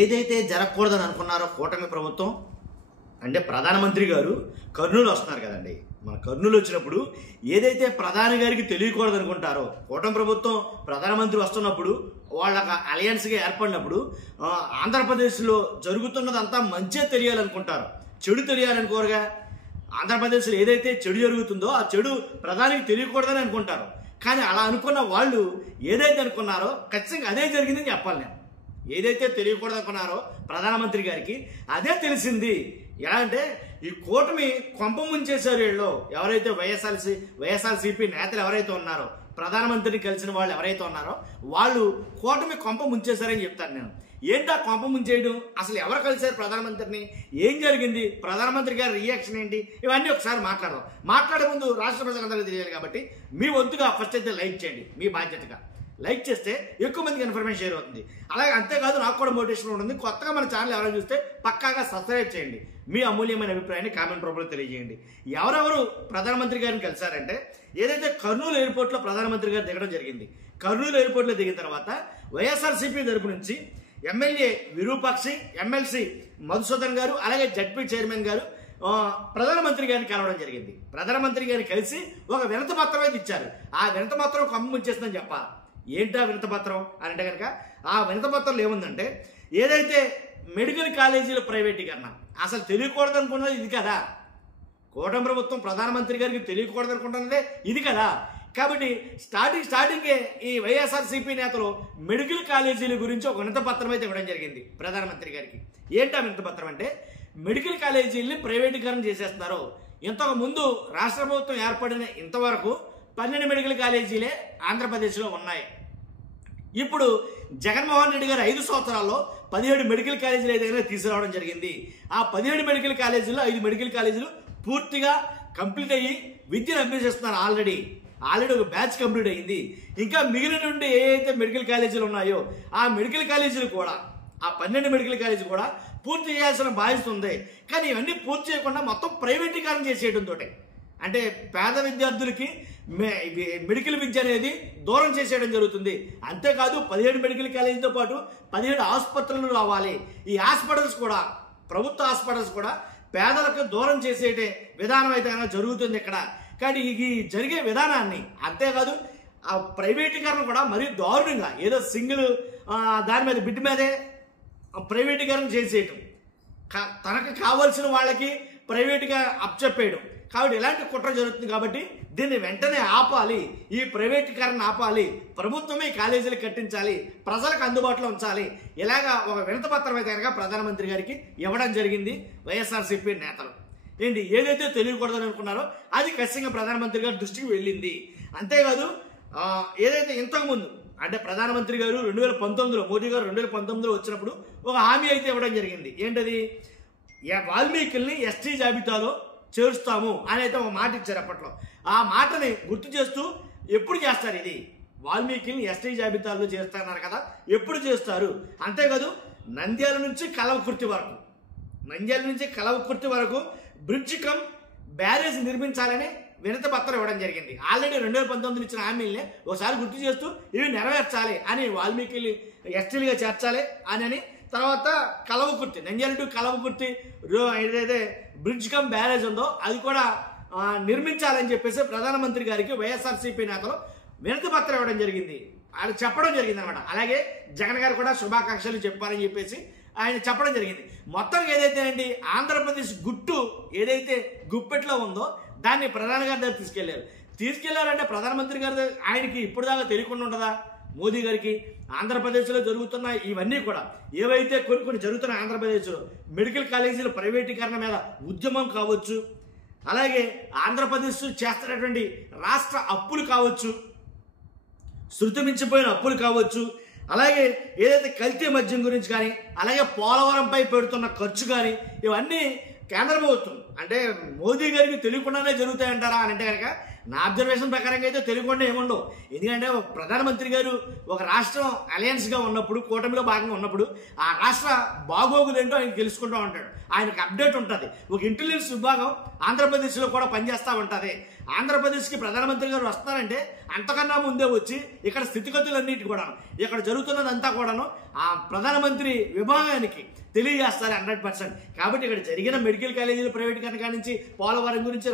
ఏదైతే జరగకూడదని అనుకున్నారో కూటమి ప్రభుత్వం అంటే ప్రధానమంత్రి గారు కర్నూలు వస్తున్నారు కదండి. మన కర్నూలు వచ్చినప్పుడు ఏదైతే ప్రధాని గారికి తెలియకూడదు అనుకుంటారో, కూటమి ప్రభుత్వం ప్రధానమంత్రి వస్తున్నప్పుడు వాళ్ళ అలయన్స్గా ఏర్పడినప్పుడు ఆంధ్రప్రదేశ్లో జరుగుతున్నదంతా మంచే తెలియాలనుకుంటారు, చెడు తెలియాలనుకోరుగా. ఆంధ్రప్రదేశ్లో ఏదైతే చెడు జరుగుతుందో ఆ చెడు ప్రధానికి తెలియకూడదని అనుకుంటారు. కానీ అలా అనుకున్న వాళ్ళు ఏదైతే అనుకున్నారో ఖచ్చితంగా అదే జరిగిందని చెప్పాలి. నేను ఏదైతే తెలియకూడదు అనుకున్నారో ప్రధానమంత్రి గారికి అదే తెలిసింది. ఎలా అంటే ఈ కూటమి కొంప ముంచేశారు. వీళ్ళు ఎవరైతే వైఎస్ఆర్సీపీ నేతలు ఎవరైతే ఉన్నారో, ప్రధానమంత్రిని కలిసిన వాళ్ళు ఎవరైతే ఉన్నారో వాళ్ళు కూటమి కొంప ముంచేశారని చెప్తాను నేను. ఏంటా కొంప ముంచేయడం? అసలు ఎవరు కలిశారు ప్రధానమంత్రిని? ఏం జరిగింది? ప్రధానమంత్రి గారి రియాక్షన్ ఏంటి? ఇవన్నీ ఒకసారి మాట్లాడదాం. మాట్లాడే ముందు రాష్ట్ర ప్రజలందరికీ తెలియాలి కాబట్టి మీ వంతుగా ఫస్ట్ అయితే లైక్ చేయండి. మీ బాధ్యతగా లైక్ చేస్తే ఎక్కువ మందికి ఇన్ఫర్మేషన్ షేర్ అవుతుంది. అలాగే అంతేకాదు నాకు కూడా మోటివేషన్ ఉంటుంది. కొత్తగా మన ఛానల్ ఎవరైనా చూస్తే పక్కాగా సబ్స్క్రైబ్ చేయండి. మీ అమూల్యమైన అభిప్రాయాన్ని కామెంట్ రూపంలో తెలియజేయండి. ఎవరెవరు ప్రధానమంత్రి గారిని కలిశారంటే, ఏదైతే కర్నూలు ఎయిర్పోర్ట్లో ప్రధానమంత్రి గారు దిగడం జరిగింది. కర్నూలు ఎయిర్పోర్ట్లో దిగిన తర్వాత వైఎస్ఆర్సీపీ తరపు నుంచి ఎమ్మెల్యే విరూపాక్షి, ఎమ్మెల్సీ మధుసూదన్ గారు, అలాగే జడ్పీ చైర్మన్ గారు ప్రధానమంత్రి గారిని కలవడం జరిగింది. ప్రధానమంత్రి గారిని కలిసి ఒక వినతి పత్రం అయితే ఇచ్చారు. ఆ వినతి పత్రం కమ్ము ముంచేస్తుందని చెప్పాలి. ఏంటా వినతి పత్రం అని అంటే కనుక, ఆ వినతి పత్రంలో ఏముందంటే, ఏదైతే మెడికల్ కాలేజీల ప్రైవేటీకరణ అసలు తెలియకూడదు అనుకున్నది ఇది కదా. కూటమి ప్రభుత్వం ప్రధానమంత్రి గారికి తెలియకూడదు అనుకుంటున్నదే ఇది కదా. కాబట్టి స్టార్టింగే ఈ వైఎస్ఆర్సీపీ నేతలు మెడికల్ కాలేజీల గురించి ఒక వినతి పత్రం అయితే ఇవ్వడం జరిగింది ప్రధానమంత్రి గారికి. ఏంటా వినతి పత్రం అంటే, మెడికల్ కాలేజీల్ని ప్రైవేటీకరణ చేసేస్తున్నారు. ఇంతకు ముందు రాష్ట్ర ప్రభుత్వం ఏర్పడిన ఇంతవరకు 12 మెడికల్ కాలేజీలే ఆంధ్రప్రదేశ్లో ఉన్నాయి. ఇప్పుడు జగన్మోహన్ రెడ్డి గారు 5 సంవత్సరాల్లో 17 మెడికల్ కాలేజీలు ఏదైనా తీసుకురావడం జరిగింది. ఆ 17 మెడికల్ కాలేజీల్లో 5 మెడికల్ కాలేజీలు పూర్తిగా కంప్లీట్ అయ్యి విద్యను అభ్యసిస్తున్నారు. ఆల్రెడీ ఒక బ్యాచ్ కంప్లీట్ అయ్యింది. ఇంకా మిగిలిన నుండి ఏవైతే మెడికల్ కాలేజీలు ఉన్నాయో ఆ మెడికల్ కాలేజీలు కూడా, ఆ 12 మెడికల్ కాలేజీ కూడా పూర్తి చేయాల్సిన బాధ్యత ఉంది. కానీ ఇవన్నీ పూర్తి చేయకుండా మొత్తం ప్రైవేటీకరణ చేసేయడంతో అంటే పేద విద్యార్థులకి మెడికల్ విద్య అనేది దూరం చేసేయడం జరుగుతుంది. అంతేకాదు 17 మెడికల్ కాలేజీతో పాటు 17 ఆసుపత్రులు రావాలి. ఈ హాస్పిటల్స్ కూడా, ప్రభుత్వ హాస్పిటల్స్ కూడా పేదలకు దూరం చేసే విధానం అయితే జరుగుతుంది ఇక్కడ. కానీ ఈ జరిగే విధానాన్ని, అంతేకాదు ఆ ప్రైవేటీకరణ కూడా మరీ దారుణంగా, ఏదో సింగిల్ దాని మీద బిడ్డ మీదే ప్రైవేటీకరణ చేసేయటం, తనకు కావాల్సిన వాళ్ళకి ప్రైవేట్గా అప్పచెప్పేయడం. కాబట్టి ఇలాంటి కుట్ర జరుగుతుంది. కాబట్టి దీన్ని వెంటనే ఆపాలి, ఈ ప్రైవేటీకరణ ఆపాలి, ప్రభుత్వమే కాలేజీలు కట్టించాలి, ప్రజలకు అందుబాటులో ఉంచాలి. ఇలాగా ఒక వినతి పత్రం అయితే కనుక ప్రధానమంత్రి గారికి ఇవ్వడం జరిగింది వైఎస్ఆర్సీపీ నేతలు. ఏంటి ఏదైతే తెలియకూడదని అనుకున్నారో అది ఖచ్చితంగా ప్రధానమంత్రి గారి దృష్టికి వెళ్ళింది. అంతేకాదు ఏదైతే ఇంతకుముందు అంటే ప్రధానమంత్రి గారు 2019లో, మోదీ గారు 2019లో వచ్చినప్పుడు ఒక హామీ అయితే ఇవ్వడం జరిగింది. ఏంటది? వాల్మీకుల్ని ఎస్టీ జాబితాలో చేరుస్తాము అని అయితే ఒక మాట ఇచ్చారు అప్పట్లో. ఆ మాటని గుర్తు చేస్తూ ఎప్పుడు చేస్తారు ఇది? వాల్మీకిని ఎస్టీ జాబితాలో చేస్తున్నారు కదా, ఎప్పుడు చేస్తారు? అంతేకాదు నంద్యాల నుంచి కలవకుర్తి వరకు బ్రిడ్జ్ కమ్ బ్యారేజ్ నిర్మించాలని వినతి పత్రం ఇవ్వడం జరిగింది. ఆల్రెడీ 2019 ఇచ్చిన హామీల్ని ఒకసారి గుర్తు చేస్తూ ఇవి నెరవేర్చాలి అని, వాల్మీకి ఎస్టీలుగా చేర్చాలి అని. తర్వాత కలవకుర్తి, నంద్యాల టు కలవకుర్తి ఏదైతే బ్రిడ్జ్ కమ్ బ్యారేజ్ ఉందో అది కూడా నిర్మించాలని చెప్పేసి ప్రధానమంత్రి గారికి వైఎస్ఆర్సీపీ నేతలు వినతి పత్రం ఇవ్వడం జరిగింది. ఆయన చెప్పడం జరిగింది అనమాట. అలాగే జగన్ గారు కూడా శుభాకాంక్షలు చెప్పాలని చెప్పేసి ఆయన చెప్పడం జరిగింది. మొత్తం ఏదైతే అండి ఆంధ్రప్రదేశ్ గుట్టు ఏదైతే గుప్పెట్లో ఉందో దాన్ని ప్రధాని గారి దగ్గర తీసుకెళ్లారంటే ప్రధానమంత్రి గారి దగ్గర ఆయనకి ఇప్పుడు దాకా తెలియకుండా ఉంటుందా? మోదీ గారికి ఆంధ్రప్రదేశ్లో జరుగుతున్న ఇవన్నీ కూడా, ఏవైతే కొన్ని జరుగుతున్న ఆంధ్రప్రదేశ్లో మెడికల్ కాలేజీల ప్రైవేటీకరణ మీద ఉద్యమం కావచ్చు, అలాగే ఆంధ్రప్రదేశ్ చేస్తున్నటువంటి రాష్ట్ర అప్పులు కావచ్చు, శృతి మించిపోయిన అప్పులు కావచ్చు, అలాగే ఏదైతే కల్తీ మద్యం గురించి కానీ, అలాగే పోలవరంపై పెడుతున్న ఖర్చు కానీ, ఇవన్నీ కేంద్ర ప్రభుత్వం అంటే మోదీ గారికి తెలియకుండానే జరుగుతాయంటారా అని అంటే కనుక నా అబ్జర్వేషన్ ప్రకారంగా అయితే తెలియకుండా ఏముండవు. ఎందుకంటే ప్రధానమంత్రి గారు ఒక రాష్ట్రం అలయన్స్గా ఉన్నప్పుడు, కూటమిలో భాగంగా ఉన్నప్పుడు ఆ రాష్ట్ర బాగోగులు ఏంటో ఆయన తెలుసుకుంటూ ఉంటాడు. ఆయనకు అప్డేట్ ఉంటుంది. ఒక ఇంటెలిజెన్స్ విభాగం ఆంధ్రప్రదేశ్లో కూడా పనిచేస్తూ ఉంటుంది. ఆంధ్రప్రదేశ్కి ప్రధానమంత్రి గారు వస్తున్నారంటే అంతకన్నా ముందే వచ్చి ఇక్కడ స్థితిగతులన్నిటి కూడాను, ఇక్కడ జరుగుతున్నదంతా కూడాను ఆ ప్రధానమంత్రి విభాగానికి తెలియజేస్తారు 100%. కాబట్టి ఇక్కడ జరిగిన మెడికల్ కాలేజీలు ప్రైవేటీకరణ కాడి నుంచి పోలవరం గురించి,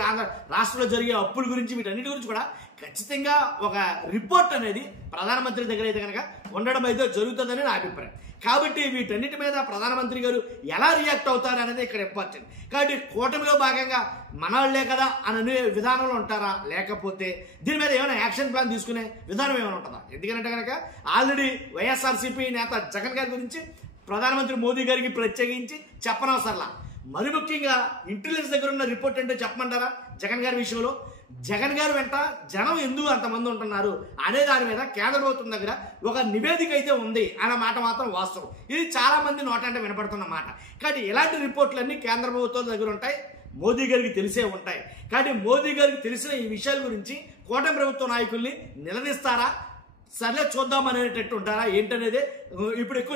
రాష్ట్రంలో జరిగే అప్పుల గురించి, వీటన్నిటి గురించి కూడా ఖచ్చితంగా ఒక రిపోర్ట్ అనేది ప్రధానమంత్రి దగ్గర అయితే కనుక ఉండడం అయితే జరుగుతుందని నా అభిప్రాయం. కాబట్టి వీటన్నిటి మీద ప్రధానమంత్రి గారు ఎలా రియాక్ట్ అవుతారు అనేది ఇక్కడ ఇంపార్టెంట్. కాబట్టి కూటమిలో భాగంగా మనవాళ్లే కదా అనే విధానంలో ఉంటారా, లేకపోతే దీని మీద ఏమైనా యాక్షన్ ప్లాన్ తీసుకునే విధానం ఏమైనా ఉంటుందా? ఎందుకంటే కనుక ఆల్రెడీ వైఎస్ఆర్సీపీ నేత జగన్ గారి గురించి ప్రధానమంత్రి మోదీ గారికి ప్రత్యేకించి చెప్పనవసరంలా. మరి ముఖ్యంగా ఇంటెలిజెన్స్ దగ్గర ఉన్న రిపోర్ట్ అంటే చెప్పమంటారా జగన్ గారి విషయంలో? జగన్ గారు వెంట జనం ఎందుకు అంతమంది ఉంటున్నారు అనే దాని మీద కేంద్ర ప్రభుత్వం దగ్గర ఒక నివేదిక అయితే ఉంది అన్న మాట మాత్రం వాస్తవం. ఇది చాలా మంది నోటంటే వినపడుతున్న మాట. కాబట్టి ఇలాంటి రిపోర్ట్లన్నీ కేంద్ర ప్రభుత్వం దగ్గర ఉంటాయి, మోదీ గారికి తెలిసే ఉంటాయి. కాబట్టి మోదీ గారికి తెలిసిన ఈ విషయాల గురించి కూటమి ప్రభుత్వ నాయకుల్ని నిలదీస్తారా, సర్లే చూద్దాం అనేటట్టు ఉంటారా ఏంటనేది ఇప్పుడు ఎక్కువ